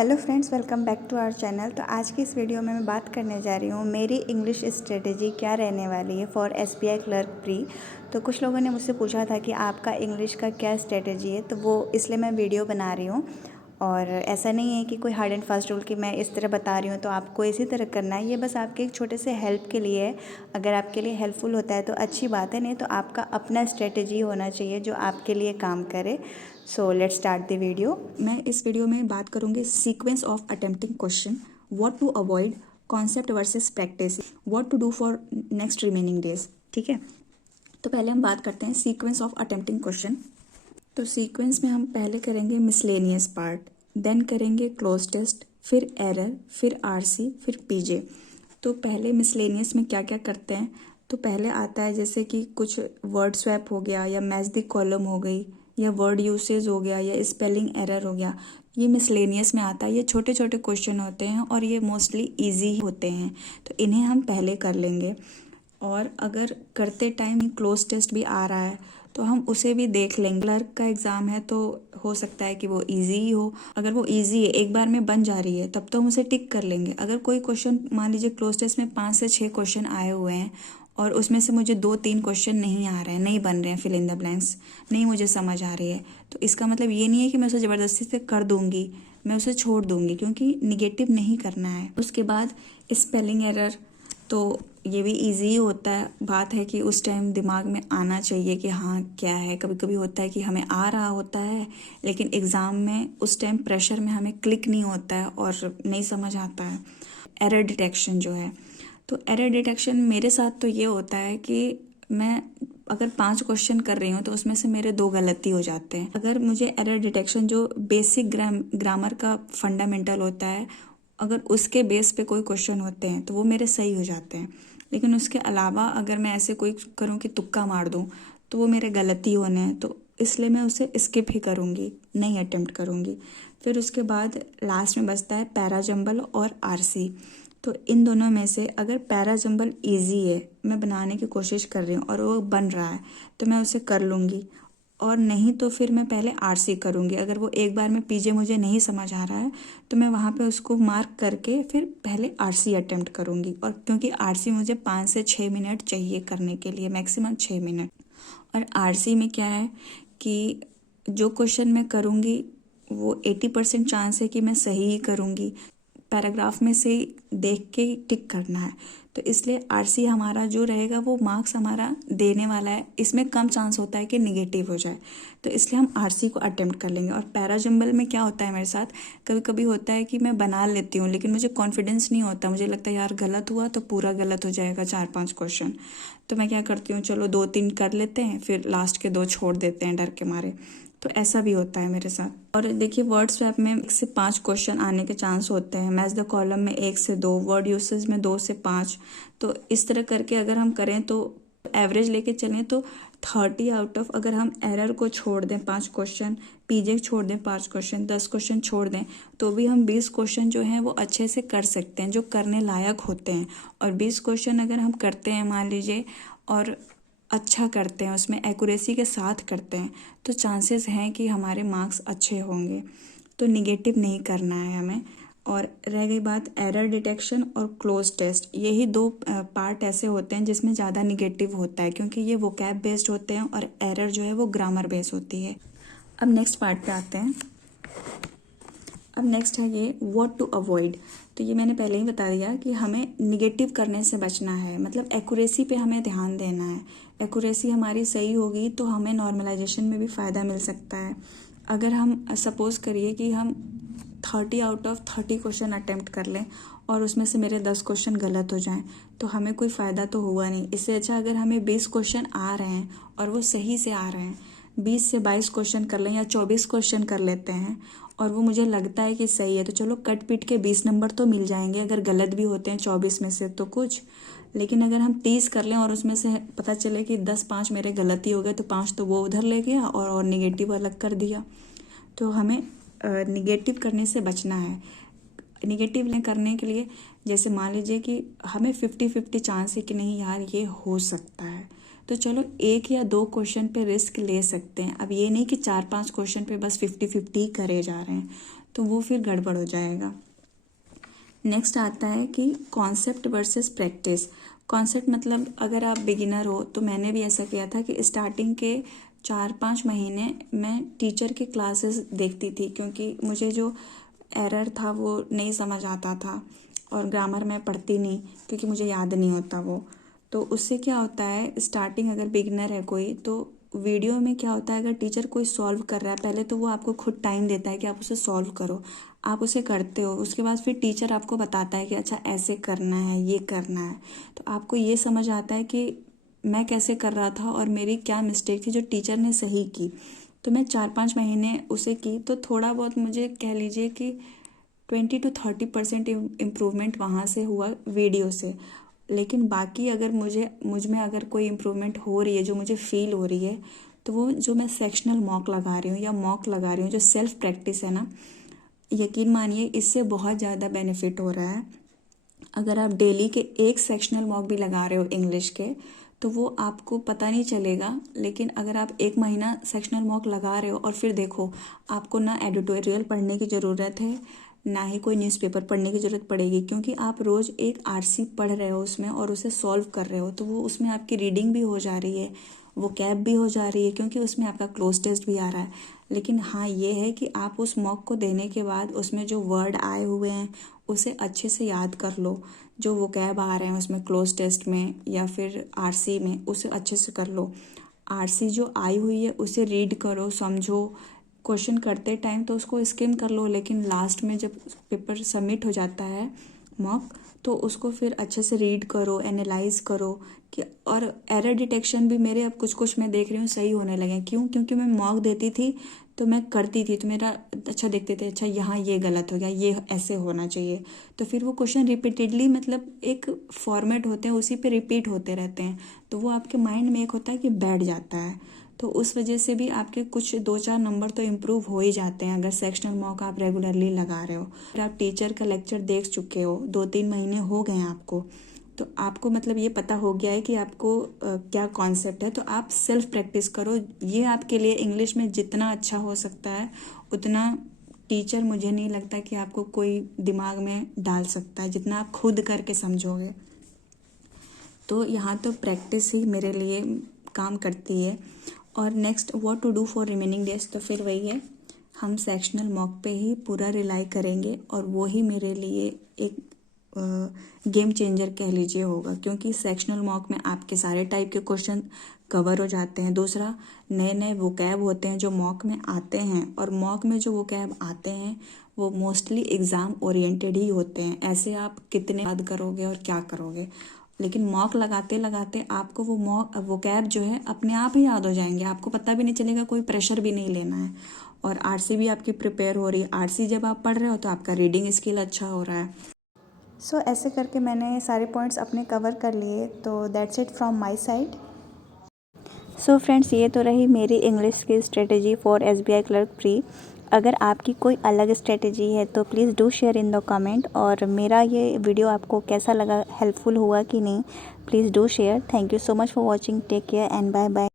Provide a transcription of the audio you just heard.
Hello friends, welcome back to our channel. तो आज की इस वीडियो में मैं बात करने जा रही हूँ मेरी इंग्लिश स्ट्रेटेजी क्या रहने वाली है फॉर एसबीआई क्लर्क प्री। तो कुछ लोगों ने मुझसे पूछा था कि आपका इंग्लिश का क्या स्ट्रेटेजी है, तो वो इसलिए मैं वीडियो बना रही हूँ। और ऐसा नहीं है कि कोई हार्ड एंड फास्ट रूल कि मैं इस तरह बता रही हूँ तो आपको इसी तरह करना है। ये बस आपके एक छोटे से हेल्प के लिए है। अगर आपके लिए हेल्पफुल होता है तो अच्छी बात है, नहीं तो आपका अपना स्ट्रेटेजी होना चाहिए जो आपके लिए काम करे। So let's start the video. मैं इस वीडियो में बात करूँगी sequence of attempting question, what to avoid, concept versus practice, what to do for next remaining days. ठीक है, तो पहले हम बात करते हैं सीक्वेंस ऑफ अटेम्प्टिंग क्वेश्चन। तो सीक्वेंस में हम पहले करेंगे मिसलेनियस पार्ट, देन करेंगे क्लोज टेस्ट, फिर एरर, फिर आरसी, फिर पीजे। तो पहले मिसलेनियस में क्या क्या करते हैं, तो पहले आता है जैसे कि कुछ वर्ड स्वैप हो गया, या मैच द कॉलम हो गई, या वर्ड यूसेज हो गया, या स्पेलिंग एरर हो गया। ये मिसलेनियस में आता है। ये छोटे छोटे क्वेश्चन होते हैं और ये मोस्टली ईजी होते हैं, तो इन्हें हम पहले कर लेंगे। और अगर करते टाइम क्लोज टेस्ट भी आ रहा है तो हम उसे भी देख लेंगे। क्लर्क का एग्ज़ाम है तो हो सकता है कि वो इजी ही हो। अगर वो इजी है, एक बार में बन जा रही है, तब तो हम उसे टिक कर लेंगे। अगर कोई क्वेश्चन मान लीजिए क्लोज टेस्ट में 5 से 6 क्वेश्चन आए हुए हैं और उसमें से मुझे 2-3 क्वेश्चन नहीं आ रहे हैं, नहीं बन रहे हैं, फिल इन द ब्लैंक्स नहीं मुझे समझ आ रही है, तो इसका मतलब ये नहीं है कि मैं उसे ज़बरदस्ती से कर दूंगी, मैं उसे छोड़ दूंगी, क्योंकि निगेटिव नहीं करना है। उसके बाद स्पेलिंग एरर, तो ये भी इजी ही होता है। बात है कि उस टाइम दिमाग में आना चाहिए कि हाँ क्या है। कभी कभी होता है कि हमें आ रहा होता है लेकिन एग्ज़ाम में उस टाइम प्रेशर में हमें क्लिक नहीं होता है और नहीं समझ आता है। एरर डिटेक्शन जो है, तो एरर डिटेक्शन मेरे साथ तो ये होता है कि मैं अगर 5 क्वेश्चन कर रही हूँ तो उसमें से मेरे 2 गलती हो जाते हैं। अगर मुझे एरर डिटेक्शन जो बेसिक ग्रामर का फंडामेंटल होता है, अगर उसके बेस पे कोई क्वेश्चन होते हैं तो वो मेरे सही हो जाते हैं। लेकिन उसके अलावा अगर मैं ऐसे कोई करूँ कि तुक्का मार दूँ तो वो मेरे गलती होने हैं, तो इसलिए मैं उसे स्किप ही करूँगी, नहीं अटेम्प्ट करूँगी। फिर उसके बाद लास्ट में बचता है पैराजंबल और आरसी। तो इन दोनों में से अगर पैराजंबल इजी है, मैं बनाने की कोशिश कर रही हूँ और वो बन रहा है, तो मैं उसे कर लूँगी। और नहीं तो फिर मैं पहले आरसी करूँगी। अगर वो एक बार में पीजे मुझे नहीं समझ आ रहा है तो मैं वहाँ पे उसको मार्क करके फिर पहले आरसी अटेम्प्ट करूँगी। और क्योंकि आरसी मुझे 5 से 6 मिनट चाहिए करने के लिए, मैक्सिमम 6 मिनट। और आरसी में क्या है कि जो क्वेश्चन मैं करूँगी वो 80% चांस है कि मैं सही ही करूँगी। पैराग्राफ में से देख के टिक करना है, तो इसलिए आरसी हमारा जो रहेगा वो मार्क्स हमारा देने वाला है। इसमें कम चांस होता है कि निगेटिव हो जाए, तो इसलिए हम आरसी को अटेम्प्ट कर लेंगे। और पैराजंबल में क्या होता है मेरे साथ, कभी कभी होता है कि मैं बना लेती हूँ लेकिन मुझे कॉन्फिडेंस नहीं होता, मुझे लगता है यार गलत हुआ तो पूरा गलत हो जाएगा 4-5 क्वेश्चन। तो मैं क्या करती हूँ, चलो 2-3 कर लेते हैं, फिर लास्ट के 2 छोड़ देते हैं डर के मारे। तो ऐसा भी होता है मेरे साथ। और देखिए वर्ड स्वैप में 1 से 5 क्वेश्चन आने के चांस होते हैं, मैच द कॉलम में 1 से 2, वर्ड यूसेज में 2 से 5। तो इस तरह करके अगर हम करें तो एवरेज लेके चलें तो 30 आउट ऑफ, अगर हम एरर को छोड़ दें 5 क्वेश्चन, पीजे छोड़ दें 5 क्वेश्चन, 10 क्वेश्चन छोड़ दें, तो भी हम 20 क्वेश्चन जो हैं वो अच्छे से कर सकते हैं, जो करने लायक होते हैं। और 20 क्वेश्चन अगर हम करते हैं मान लीजिए और अच्छा करते हैं, उसमें एक्यूरेसी के साथ करते हैं, तो चांसेस हैं कि हमारे मार्क्स अच्छे होंगे। तो निगेटिव नहीं करना है हमें। और रह गई बात एरर डिटेक्शन और क्लोज टेस्ट, यही 2 पार्ट ऐसे होते हैं जिसमें ज़्यादा निगेटिव होता है, क्योंकि ये वोकैब बेस्ड होते हैं और एरर जो है वो ग्रामर बेस्ड होती है। अब नेक्स्ट पार्ट पे आते हैं। अब नेक्स्ट है ये व्हाट टू अवॉइड। तो ये मैंने पहले ही बता दिया कि हमें निगेटिव करने से बचना है, मतलब एक्यूरेसी पे हमें ध्यान देना है। एक्यूरेसी हमारी सही होगी तो हमें नॉर्मलाइजेशन में भी फ़ायदा मिल सकता है। अगर हम सपोज़ करिए कि हम 30 आउट ऑफ 30 क्वेश्चन अटेम्प्ट कर लें और उसमें से मेरे 10 क्वेश्चन गलत हो जाएं, तो हमें कोई फ़ायदा तो हुआ नहीं। इससे अच्छा अगर हमें 20 क्वेश्चन आ रहे हैं और वो सही से आ रहे हैं, 20 से 22 क्वेश्चन कर लें या 24 क्वेश्चन कर लेते हैं और वो मुझे लगता है कि सही है, तो चलो कट पीट के 20 नंबर तो मिल जाएंगे। अगर गलत भी होते हैं 24 में से तो कुछ, लेकिन अगर हम 30 कर लें और उसमें से पता चले कि 10-5 मेरे गलती हो गए, तो 5 तो वो उधर ले गया और निगेटिव अलग कर दिया। तो हमें निगेटिव करने से बचना है। निगेटिव करने के लिए जैसे मान लीजिए कि हमें 50-50 चांस है कि नहीं यार ये हो सकता है, तो चलो 1 या 2 क्वेश्चन पे रिस्क ले सकते हैं। अब ये नहीं कि 4-5 क्वेश्चन पे बस 50-50 करे जा रहे हैं। तो वो फिर गड़बड़ हो जाएगा। नेक्स्ट आता है कि कॉन्सेप्ट वर्सेस प्रैक्टिस। कॉन्सेप्ट मतलब अगर आप बिगिनर हो, तो मैंने भी ऐसा किया था कि स्टार्टिंग के 4-5 महीने मैं टीचर के क्लासेस देखती थी, क्योंकि मुझे जो एरर था वो नहीं समझ आता था, और ग्रामर मैं पढ़ती नहीं क्योंकि मुझे याद नहीं होता वो। तो उससे क्या होता है, स्टार्टिंग अगर बिगिनर है कोई, तो वीडियो में क्या होता है, अगर टीचर कोई सॉल्व कर रहा है पहले, तो वो आपको खुद टाइम देता है कि आप उसे सॉल्व करो, आप उसे करते हो, उसके बाद फिर टीचर आपको बताता है कि अच्छा ऐसे करना है, ये करना है। तो आपको ये समझ आता है कि मैं कैसे कर रहा था और मेरी क्या मिस्टेक थी जो टीचर ने सही की। तो मैं 4-5 महीने उसे की, तो थोड़ा बहुत मुझे कह लीजिए कि 20-30% इम्प्रूवमेंट वहाँ से हुआ वीडियो से। लेकिन बाकी अगर मुझ में अगर कोई इम्प्रूवमेंट हो रही है जो मुझे फील हो रही है, तो वो जो मैं सेक्शनल मॉक लगा रही हूँ या मॉक लगा रही हूँ, जो सेल्फ प्रैक्टिस है ना, यकीन मानिए इससे बहुत ज़्यादा बेनिफिट हो रहा है। अगर आप डेली के एक सेक्शनल मॉक भी लगा रहे हो इंग्लिश के, तो वो आपको पता नहीं चलेगा। लेकिन अगर आप 1 महीना सेक्शनल मॉक लगा रहे हो और फिर देखो, आपको ना एडिटोरियल पढ़ने की ज़रूरत है, ना ही कोई न्यूज़पेपर पढ़ने की ज़रूरत पड़ेगी, क्योंकि आप रोज़ एक आरसी पढ़ रहे हो उसमें और उसे सॉल्व कर रहे हो, तो वो उसमें आपकी रीडिंग भी हो जा रही है, वो कैप भी हो जा रही है, क्योंकि उसमें आपका क्लोज टेस्ट भी आ रहा है। लेकिन हाँ, ये है कि आप उस मॉक को देने के बाद उसमें जो वर्ड आए हुए हैं उसे अच्छे से याद कर लो, जो वोकैब आ रहे हैं उसमें क्लोज टेस्ट में या फिर आरसी में, उसे अच्छे से कर लो। आरसी जो आई हुई है उसे रीड करो, समझो, क्वेश्चन करते टाइम तो उसको स्किम कर लो, लेकिन लास्ट में जब पेपर सबमिट हो जाता है मॉक, तो उसको फिर अच्छे से रीड करो, एनालाइज करो कि, और एरर डिटेक्शन भी मेरे अब कुछ कुछ मैं देख रही हूँ सही होने लगे। क्यों? क्योंकि मैं मॉक देती थी तो मैं करती थी, तो मेरा अच्छा देखते थे, अच्छा यहाँ ये गलत हो गया, ये ऐसे होना चाहिए। तो फिर वो क्वेश्चन रिपीटेडली, मतलब एक फॉर्मेट होते हैं उसी पे रिपीट होते रहते हैं, तो वो आपके माइंड में एक होता है कि बैठ जाता है। तो उस वजह से भी आपके कुछ 2-4 नंबर तो इम्प्रूव हो ही जाते हैं अगर सेक्शनल मॉक आप रेगुलरली लगा रहे हो। अगर आप टीचर का लेक्चर देख चुके हो, 2-3 महीने हो गए हैं आपको, तो आपको मतलब ये पता हो गया है कि आपको क्या कॉन्सेप्ट है, तो आप सेल्फ प्रैक्टिस करो। ये आपके लिए इंग्लिश में जितना अच्छा हो सकता है उतना टीचर मुझे नहीं लगता कि आपको कोई दिमाग में डाल सकता है, जितना आप खुद करके समझोगे। तो यहाँ तो प्रैक्टिस ही मेरे लिए काम करती है। और next, what to do for remaining days, तो फिर वही है, हम सेक्शनल मॉक पे ही पूरा रिलाई करेंगे, और वो ही मेरे लिए एक गेम चेंजर कह लीजिए होगा, क्योंकि सेक्शनल मॉक में आपके सारे टाइप के क्वेश्चन कवर हो जाते हैं। दूसरा, नए नए वोकैब होते हैं जो मॉक में आते हैं, और मॉक में जो वोकैब आते हैं वो मोस्टली एग्ज़ाम ओरिएंटेड ही होते हैं। ऐसे आप कितने याद करोगे और क्या करोगे, लेकिन मॉक लगाते लगाते आपको वो वोकैब जो है अपने आप ही याद हो जाएंगे, आपको पता भी नहीं चलेगा, कोई प्रेशर भी नहीं लेना है। और आरसी भी आपकी प्रिपेयर हो रही है। आरसी जब आप पढ़ रहे हो तो आपका रीडिंग स्किल अच्छा हो रहा है। ऐसे करके मैंने सारे पॉइंट्स अपने कवर कर लिए। तो that's it from my side. Friends, ये तो रही मेरी इंग्लिश की strategy for SBI clerk pre. अगर आपकी कोई अलग स्ट्रेटेजी है तो please do share in the comment. और मेरा ये वीडियो आपको कैसा लगा, हेल्पफुल हुआ कि नहीं, please do share. Thank you so much for watching. Take care and bye bye.